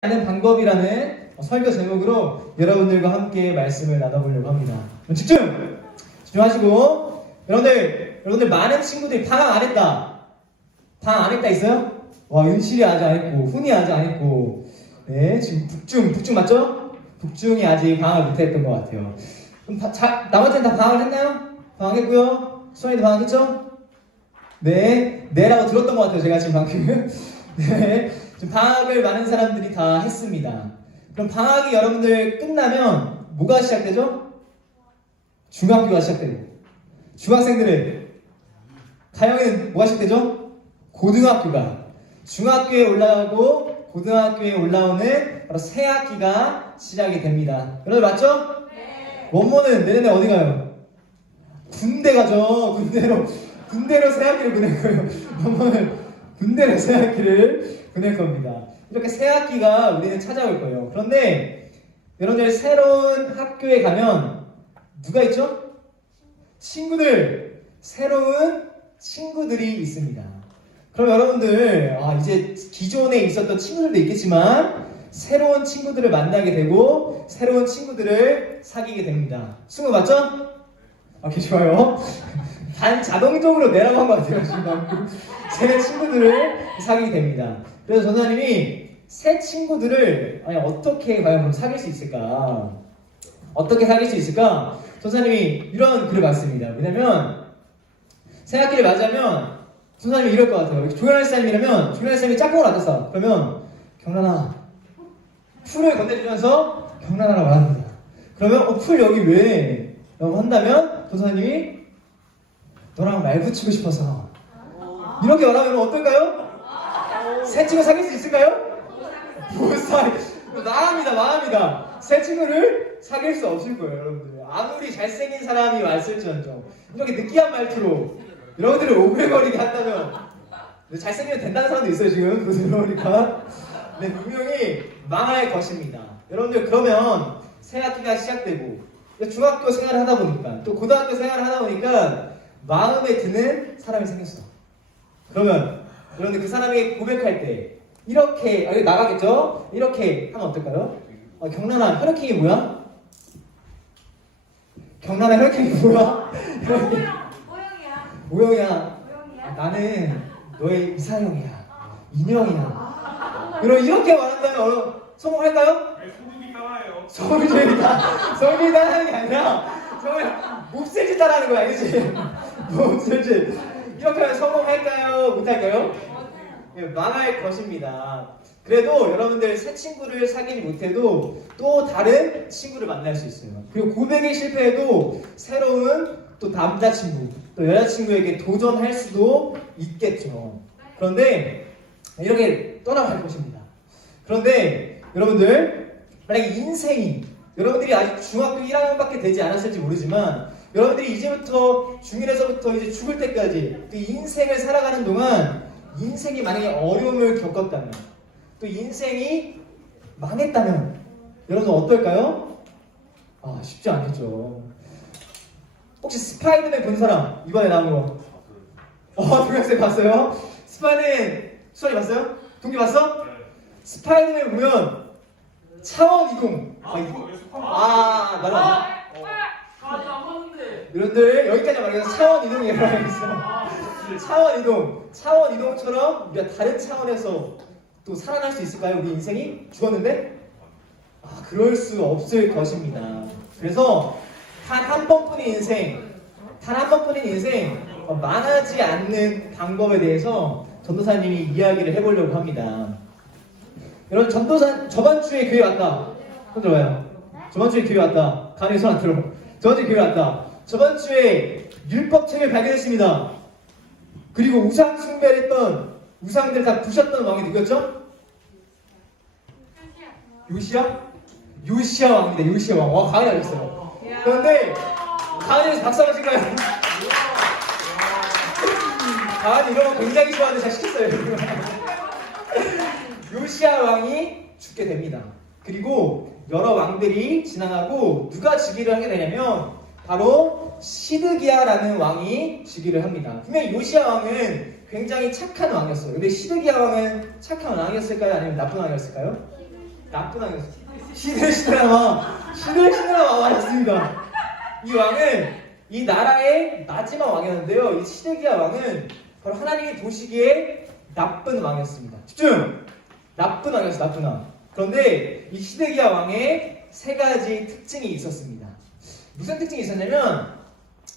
하는 방법이라는 설교 제목으로 여러분들과 함께 말씀을 나눠보려고 합니다. 집중하시고. 여러분들 많은 친구들이 방학 안 했다. 방학 안 했다 있어요? 와, 은실이 아직 안 했고, 훈이 아직 안 했고, 네, 지금 북중 맞죠? 북중이 아직 방학을 못했던 것 같아요. 그럼 나머지는 다 방학을 했나요? 방학했고요. 수원이도 방학했죠? 네라고 들었던 것 같아요. 제가 지금 방금. 네. 지금 방학을 많은 사람들이 다 했습니다. 그럼 방학이 여러분들 끝나면 뭐가 시작되죠? 중학교가 시작되고, 중학생들은 가영이는 뭐가 시작되죠? 고등학교가. 중학교에 올라가고 고등학교에 올라오는 바로 새 학기가 시작이 됩니다. 여러분 맞죠? 네. 원모는 내년에 어디 가요? 군대 가죠. 군대로 새 학기를 보낼 거예요. 원모는 군대로 새 학기를 보낼 겁니다. 이렇게 새 학기가 우리는 찾아올 거예요. 그런데 여러분들 새로운 학교에 가면 누가 있죠? 친구들, 새로운 친구들이 있습니다. 그럼 여러분들 이제 기존에 있었던 친구들도 있겠지만 새로운 친구들을 만나게 되고 새로운 친구들을 사귀게 됩니다. 친구 맞죠? 오케이, 좋아요. 자동적으로 내라고 한 것 같아요. 지금 새 친구들을 사귀게 됩니다. 그래서 전사님이 새 친구들을 어떻게 과연 사귈 수 있을까? 어떻게 사귈 수 있을까? 전사님이 이런 글을 봤습니다. 왜냐면 새 학기를 맞이하면 전사님이 이럴 것 같아요. 조현할 사람이라면 조현할 사람이 짝꿍을 앉았어. 그러면 경란아 풀을 건네주면서 경란아라고 말합니다. 그러면 풀 여기 왜? 라고 한다면 전사님이 너랑 말 붙이고 싶어서 이렇게 말하면 어떨까요? 새 친구 사귈 수 있을까요? 망합니다. 새 친구를 사귈 수 없을 거예요, 여러분들. 아무리 잘생긴 사람이 왔을지언정 이렇게 느끼한 말투로 여러분들을 오글거리게 한다면 잘생기면 된다는 사람도 있어요, 지금. 그러니까 분명히 망할 것입니다. 여러분들 그러면 새 학기가 시작되고 중학교 생활을 하다 보니까 또 고등학교 생활을 하다 보니까 마음에 드는 사람이 생겼어. 그러면 여러분들 그 사람에게 고백할 때 이렇게 나가겠죠? 이렇게 하면 어떨까요? 경란아, 혈액형이 뭐야? 경란아, 혈액형이 뭐야? O형이야. 나는 너의 이사형이야. 인형이야. 여러분 이렇게 말한다면 성공할까요? 소금이 따라요. 소금이 따라하는 게 아니라 몹쓸짓 따라하는 거야, 그치? 몹쓸짓. 이렇게 하면 성공할까요? 못할까요? 망할 것입니다. 그래도 여러분들 새 친구를 사귀지 못해도 또 다른 친구를 만날 수 있어요. 그리고 고백에 실패해도 새로운 또 남자친구, 또 여자친구에게 도전할 수도 있겠죠. 그런데 이렇게 떠나갈 것입니다. 그런데 여러분들 만약에 인생이 여러분들이 아직 중학교 1학년밖에 되지 않았을지 모르지만 여러분들이 이제부터 중1에서부터 이제 죽을 때까지 그 인생을 살아가는 동안 인생이 만약에 어려움을 겪었다면 또 인생이 망했다면 여러분 어떨까요? 쉽지 않겠죠. 혹시 스파이더맨 본 사람 이번에 나온 거? 동영상 봤어요? 스파이더맨 수아이 봤어요? 동기 봤어? 스파이더맨 보면 차원 이동. 나랑. 여러분들 여기까지 말해서 차원 이동이라고 했어. 차원 이동처럼 우리가 다른 차원에서 또 살아날 수 있을까요? 우리 인생이 죽었는데? 그럴 수 없을 것입니다. 그래서 단 한 번뿐인 인생 망하지 않는 방법에 대해서 전도사님이 이야기를 해보려고 합니다. 여러분 저번 주에 교회 왔다. 손 들어봐요. 저번 주에 교회 왔다. 감히 손 안 들어. 저번 주에 교회 왔다. 저번 주에 율법책을 발견했습니다. 그리고 우상 숭배했던 우상들 다 부셨던 왕이 누구였죠? 요시야 왕입니다. 요시야 왕. 강의 알렸어요. 그런데 강의에서 박수 한번 칠까요? 강의 이런 거 굉장히 좋아하는데 잘 시켰어요. 요시야 왕이 죽게 됩니다. 그리고 여러 왕들이 지나가고 누가 즉위를 하게 되냐면 바로 시드기야라는 왕이 즉위를 합니다. 분명히 요시야 왕은 굉장히 착한 왕이었어요. 근데 시드기야 왕은 착한 왕이었을까요? 아니면 나쁜 왕이었을까요? 나쁜 왕이었어요. 시들시들한 왕 맞았습니다. 이 왕은 이 나라의 마지막 왕이었는데요. 이 시드기야 왕은 바로 하나님이 보시기에 나쁜 왕이었습니다. 집중! 나쁜 왕이었어요. 나쁜 왕. 그런데 이 시드기야 왕의 세 가지 특징이 있었습니다. 무슨 특징이 있었냐면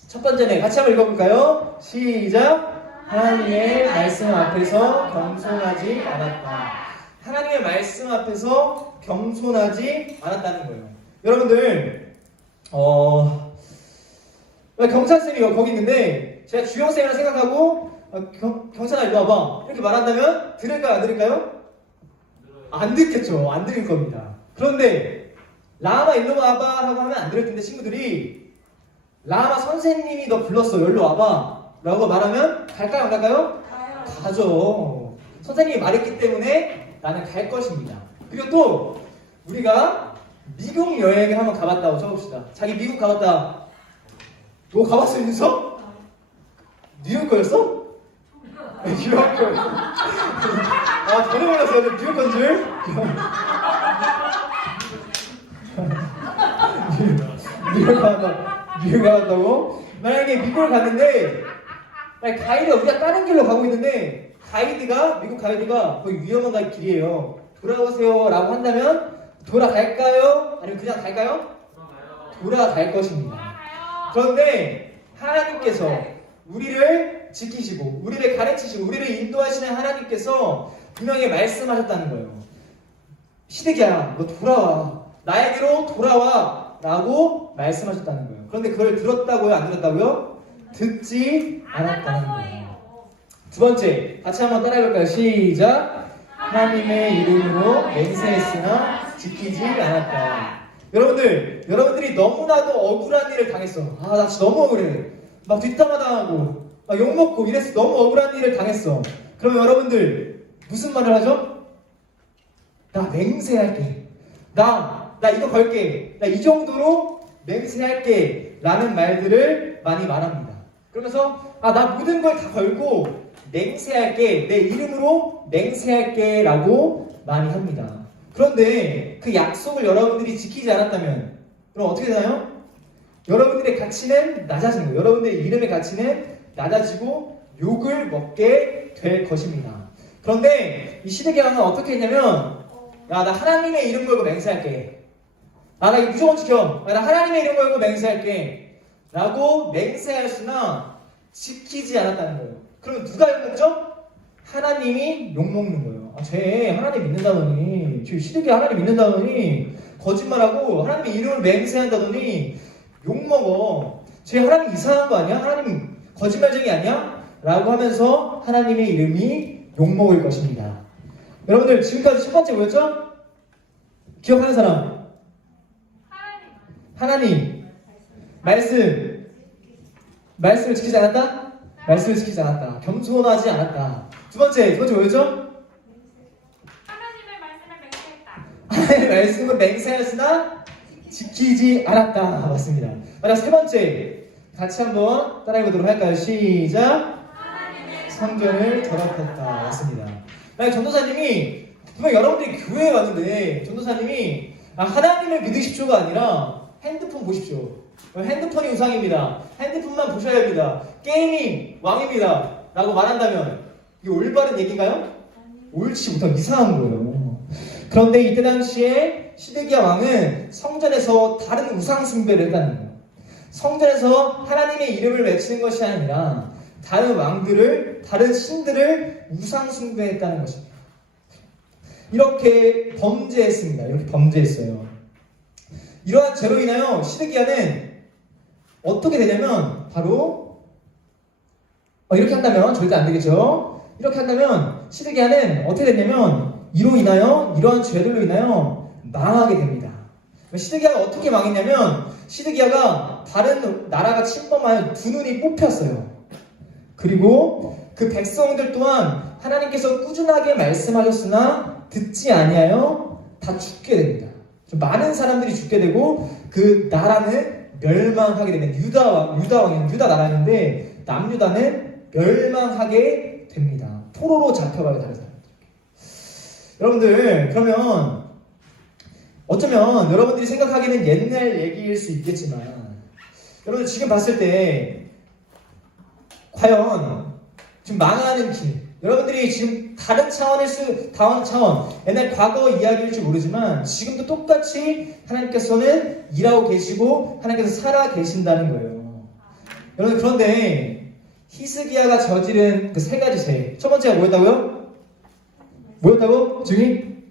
첫 번째는 같이 한번 읽어볼까요? 시작! 하나님의 말씀 앞에서 겸손하지 않았다. 하나님의 말씀 앞에서 겸손하지 않았다는 거예요. 여러분들 경찬쌤이 거기 있는데 제가 주영쌤이라 생각하고 경찬아 일로 와봐 이렇게 말한다면 들을까요? 안 들을까요? 안 듣겠죠. 안 들을 겁니다. 그런데 라마 일로 와봐 하고 하면 안 들을 텐데 친구들이 라마 선생님이 너 불렀어 일로 와봐 라고 말하면 갈까요? 안 갈까요? 가죠. 선생님이 말했기 때문에 나는 갈 것입니다. 그리고 또 우리가 미국 여행을 한번 가봤다고 쳐봅시다. 자기 미국 가봤다. 너 가봤어 윤서? 뉴욕 거였어? 뉴욕 거였어. 아 전혀 몰랐어요. 뉴욕 건 줄. 뉴욕 가봤다고? 만약에 미국을 갔는데 가이드가 우리가 다른 길로 가고 있는데 미국 가이드가 거의 위험한 길이에요. 돌아오세요 라고 한다면 돌아갈까요? 아니면 그냥 갈까요? 돌아갈 것입니다. 그런데 하나님께서 우리를 지키시고 우리를 가르치시고 우리를 인도하시는 하나님께서 분명히 말씀하셨다는 거예요. 시드기야 너 돌아와 나에게로 돌아와 라고 말씀하셨다는 거예요. 그런데 그걸 들었다고요? 안 들었다고요? 듣지 않았다는 거예요. 두 번째 같이 한번 따라해볼까요? 시작! 하나님의 이름으로 맹세했으나 지키지 않았다. 여러분들이 너무나도 억울한 일을 당했어. 나 진짜 너무 억울해. 막 뒷담화 당하고 막 욕먹고 이래서 너무 억울한 일을 당했어. 그러면 여러분들 무슨 말을 하죠? 나 맹세할게. 나 이거 걸게. 나 이 정도로 맹세할게 라는 말들을 많이 말합니다. 그러면서 나 모든 걸 다 걸고 맹세할게. 내 이름으로 맹세할게 라고 많이 합니다. 그런데 그 약속을 여러분들이 지키지 않았다면 그럼 어떻게 되나요? 여러분들의 가치는 낮아지는 거예요. 여러분들의 이름의 가치는 낮아지고 욕을 먹게 될 것입니다. 그런데 이 시드기야 왕은 어떻게 했냐면 나 하나님의 이름 걸고 맹세할게. 나 이거 무조건 지켜. 나 하나님의 이름 걸고 맹세할게 라고 맹세하였으나 지키지 않았다는 거예요. 그러면 누가 욕먹죠? 하나님이 욕먹는 거예요. 쟤 하나님 믿는다더니 저 시드기야 하나님 믿는다더니 거짓말하고 하나님의 이름을 맹세한다더니 욕먹어. 쟤 하나님 이상한 거 아니야? 하나님 거짓말쟁이 아니야? 라고 하면서 하나님의 이름이 욕먹을 것입니다. 여러분들 지금까지 첫 번째 뭐였죠? 기억하는 사람? 하나님 말씀을 지키지 않았다? 말씀을 지키지 않았다. 겸손하지 않았다. 두 번째 뭐였죠? 하나님의 말씀을 맹세했으나 지키지 않았다. 맞습니다. 마지막 세 번째 같이 한번 따라해보도록 할까요? 시작! 성전을 더럽혔다. 맞습니다. 전도사님이 분명 여러분들이 교회에 왔는데 전도사님이 하나님을 믿으십시오가 아니라 핸드폰 보십시오. 핸드폰이 우상입니다. 핸드폰만 보셔야 합니다. 게이밍 왕입니다. 라고 말한다면 이게 올바른 얘기인가요? 옳지 못한 이상한 거예요. 그런데 이때 당시에 시드기야 왕은 성전에서 다른 우상 숭배를 했다는 거예요. 성전에서 하나님의 이름을 외치는 것이 아니라 다른 왕들을, 다른 신들을 우상 숭배했다는 것입니다. 이렇게 범죄했습니다. 이렇게 범죄했어요. 이러한 죄로 인하여 시드기야는 어떻게 되냐면 바로 이렇게 한다면 절대 안 되겠죠. 이렇게 한다면 시드기야는 어떻게 됐냐면 이러한 죄들로 인하여 망하게 됩니다. 시드기야가 어떻게 망했냐면 시드기야가 다른 나라가 침범하여 두 눈이 뽑혔어요. 그리고 그 백성들 또한 하나님께서 꾸준하게 말씀하셨으나 듣지 아니하여 다 죽게 됩니다. 많은 사람들이 죽게 되고 그 나라는 멸망하게 됩니다. 유다 나라인데 남유다는 멸망하게 됩니다. 포로로 잡혀가게 되는 사람들. 여러분들 그러면 어쩌면 여러분들이 생각하기에는 옛날 얘기일 수 있겠지만 여러분들 지금 봤을 때 과연 지금 망하는 길, 여러분들이 지금 다른 차원, 옛날 과거 이야기일지 모르지만 지금도 똑같이 하나님께서는 일하고 계시고 하나님께서 살아 계신다는 거예요. 여러분, 그런데 히스기야가 저지른 그 세 가지 죄, 첫 번째가 뭐였다고요? 뭐였다고? 증인?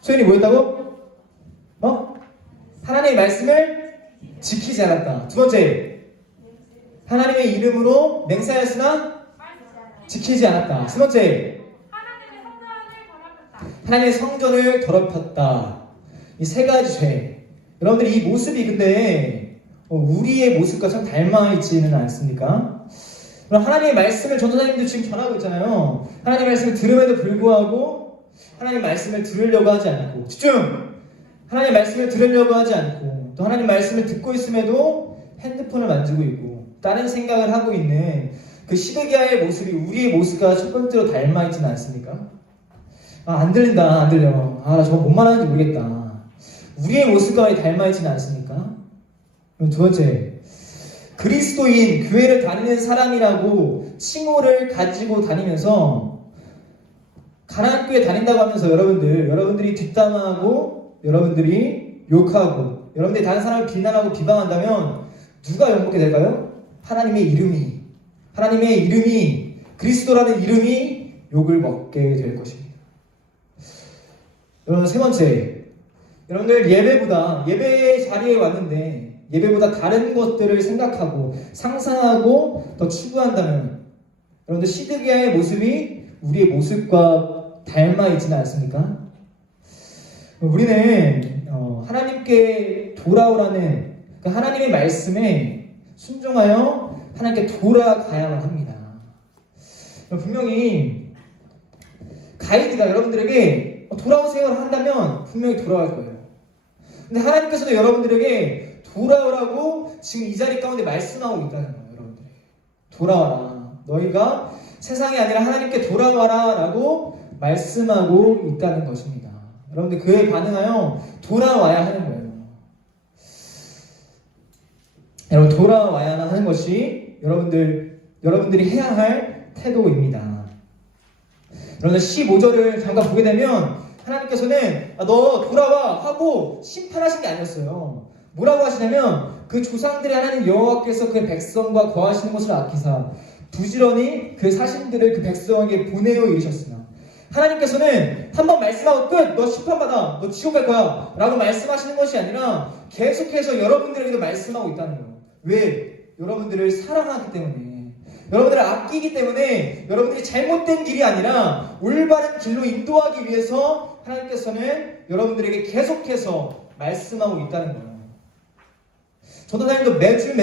소연이 뭐였다고? 하나님의 말씀을 지키지 않았다. 두 번째, 하나님의 이름으로 맹세하였으나 지키지 않았다. 세 번째, 하나님의 성전을 더럽혔다. 이 세 가지 죄. 여러분들 이 모습이 근데 우리의 모습과 참 닮아 있지는 않습니까? 그럼 하나님의 말씀을 전도사님도 지금 전하고 있잖아요. 하나님의 말씀을 들음에도 불구하고 하나님의 말씀을 들으려고 하지 않고, 집중! 하나님의 말씀을 들으려고 하지 않고, 또 하나님의 말씀을 듣고 있음에도 핸드폰을 만지고 있고 다른 생각을 하고 있는 그 시드기야의 모습이 우리의 모습과 첫 번째로 닮아 있지는 않습니까? 안 들린다, 안 들려. 나 저거 뭔 말하는지 모르겠다. 우리의 모습과 닮아 있지는 않습니까? 그럼 두 번째, 그리스도인, 교회를 다니는 사람이라고 칭호를 가지고 다니면서 가나안교회 다닌다고 하면서 여러분들이 뒷담화하고 여러분들이 욕하고 여러분들이 다른 사람을 비난하고 비방한다면 누가 욕먹게 될까요? 하나님의 이름이 그리스도라는 이름이 욕을 먹게 될 것입니다. 여러분, 세 번째, 여러분들 예배의 자리에 왔는데 예배보다 다른 것들을 생각하고 상상하고 더 추구한다면 여러분들 시드기야의 모습이 우리의 모습과 닮아 있지는 않습니까? 우리는 하나님께 돌아오라는 그 하나님의 말씀에 순종하여 하나님께 돌아가야만 합니다. 분명히 가이드가 여러분들에게 돌아오세요 한다면 분명히 돌아갈 거예요. 근데 하나님께서도 여러분들에게 돌아오라고 지금 이 자리 가운데 말씀하고 있다는 거예요. 여러분들 돌아와라, 너희가 세상이 아니라 하나님께 돌아와라 라고 말씀하고 있다는 것입니다. 여러분들 그에 반응하여 돌아와야 하는 거예요. 여러분, 돌아와야 하는 것이 여러분들이 해야 할 태도입니다. 여러분들 15절을 잠깐 보게 되면 하나님께서는 너 돌아와 하고 심판하신 게 아니었어요. 뭐라고 하시냐면 그 조상들의 하나님 여호와께서 그 백성과 거하시는 것을 아끼사 부지런히 그 사신들을 그 백성에게 보내어 이르셨으나, 하나님께서는 한번 말씀하고 끝! 너 심판받아! 너 지옥 갈 거야! 라고 말씀하시는 것이 아니라 계속해서 여러분들에게도 말씀하고 있다는 거예요. 왜? 여러분들을 사랑하기 때문에, 여러분들을 아끼기 때문에, 여러분들이 잘못된 길이 아니라 올바른 길로 인도하기 위해서 하나님께서는 여러분들에게 계속해서 말씀하고 있다는 거예요. 전도사님도 매주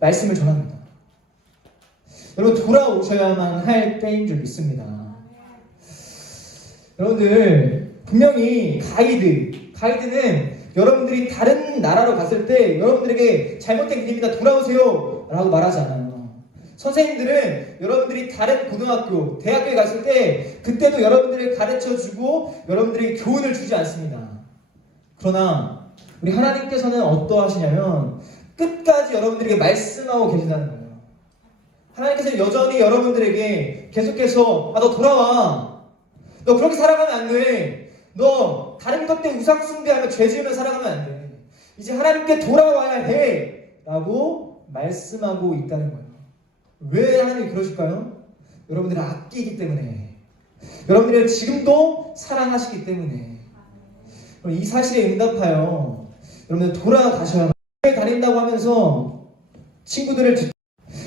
말씀을 전합니다. 여러분, 돌아오셔야만 할 때인 줄 믿습니다. 여러분들, 분명히 가이드는 여러분들이 다른 나라로 갔을 때 여러분들에게 잘못된 길입니다, 돌아오세요 라고 말하지 않아요. 선생님들은 여러분들이 다른 고등학교, 대학교에 갔을 때 그때도 여러분들을 가르쳐주고 여러분들에게 교훈을 주지 않습니다. 그러나 우리 하나님께서는 어떠하시냐면 끝까지 여러분들에게 말씀하고 계신다는 거예요. 하나님께서는 여전히 여러분들에게 계속해서 너 돌아와, 너 그렇게 살아가면 안 돼, 너 다른 것 때문에 우상 숭배하며 죄 지으며 살아가면 안 돼, 이제 하나님께 돌아와야 해 라고 말씀하고 있다는 거예요. 왜 하나님이 그러실까요? 여러분들을 아끼기 때문에, 여러분들을 지금도 사랑하시기 때문에. 이 사실에 응답하여 여러분들 돌아가셔야 합니다. 교회 다닌다고 하면서 친구들을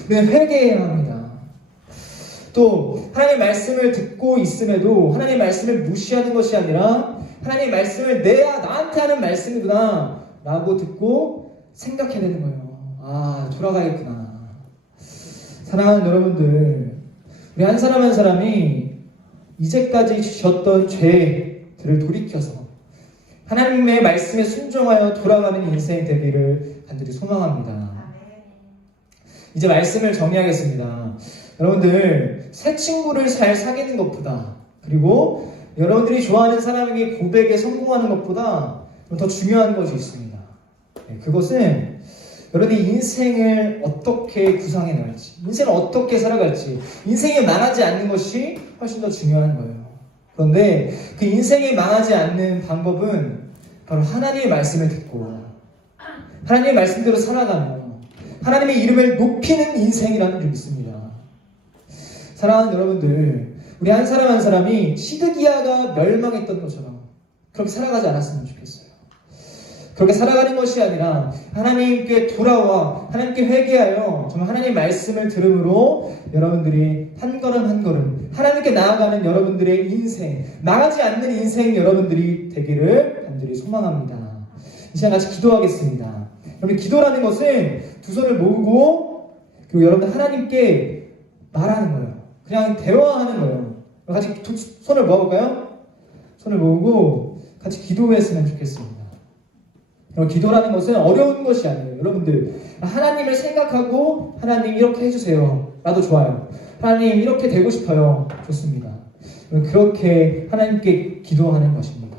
우리는 회개해야 합니다. 또 하나님의 말씀을 듣고 있음에도 하나님의 말씀을 무시하는 것이 아니라 하나님의 말씀을 나한테 하는 말씀이구나 라고 듣고 생각해야 되는 거예요. 돌아가야겠구나. 사랑하는 여러분들, 우리 한 사람 한 사람이 이제까지 지셨던 죄들을 돌이켜서 하나님의 말씀에 순종하여 돌아가는 인생 되기를 간절히 소망합니다. 이제 말씀을 정리하겠습니다. 여러분들, 새 친구를 잘 사귀는 것보다, 그리고 여러분들이 좋아하는 사람에게 고백에 성공하는 것보다 더 중요한 것이 있습니다. 그것은 여러분이 인생을 어떻게 구상해 나갈지, 인생을 어떻게 살아갈지, 인생이 망하지 않는 것이 훨씬 더 중요한 거예요. 그런데 그 인생이 망하지 않는 방법은 바로 하나님의 말씀을 듣고 하나님의 말씀대로 살아가며 하나님의 이름을 높이는 인생이라는 줄 믿습니다. 사랑하는 여러분들, 우리 한 사람 한 사람이 시드기야가 멸망했던 것처럼 그렇게 살아가지 않았으면 좋겠어요. 그렇게 살아가는 것이 아니라 하나님께 돌아와 하나님께 회개하여 정말 하나님의 말씀을 들음으로 여러분들이 한 걸음 한 걸음 하나님께 나아가는 여러분들의 인생, 망하지 않는 인생 여러분들이 되기를 간절히 소망합니다. 이 시간 같이 기도하겠습니다. 여러분, 기도라는 것은 두 손을 모으고 그리고 여러분들 하나님께 말하는 거예요. 그냥 대화하는 거예요. 같이 손을 모아볼까요? 손을 모으고 같이 기도했으면 좋겠습니다. 기도라는 것은 어려운 것이 아니에요. 여러분들 하나님을 생각하고 하나님 이렇게 해주세요. 나도 좋아요. 하나님 이렇게 되고 싶어요. 좋습니다. 그렇게 하나님께 기도하는 것입니다.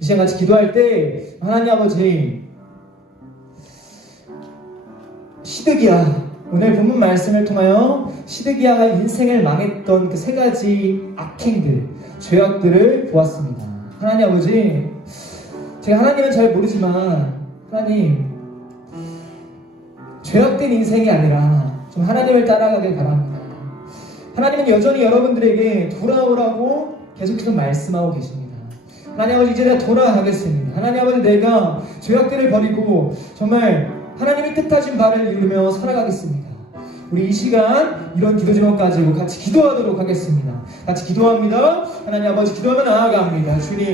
이 시간 같이 기도할 때 하나님 아버지, 시드기야, 오늘 본문 말씀을 통하여 시드기야가 인생을 망했던 그 세 가지 악행들, 죄악들을 보았습니다. 하나님 아버지, 제가 하나님은 잘 모르지만 하나님, 죄악된 인생이 아니라 좀 하나님을 따라가길 바랍니다. 하나님은 여전히 여러분들에게 돌아오라고 계속해서 말씀하고 계십니다. 하나님 아버지, 이제 내가 돌아가겠습니다. 하나님 아버지, 내가 죄악들을 버리고 정말 하나님이 뜻하신 바를 이루며 살아가겠습니다. 우리 이 시간 이런 기도 제목 가지고 같이 기도하도록 하겠습니다. 같이 기도합니다. 하나님 아버지, 기도하며 나아갑니다. 주님.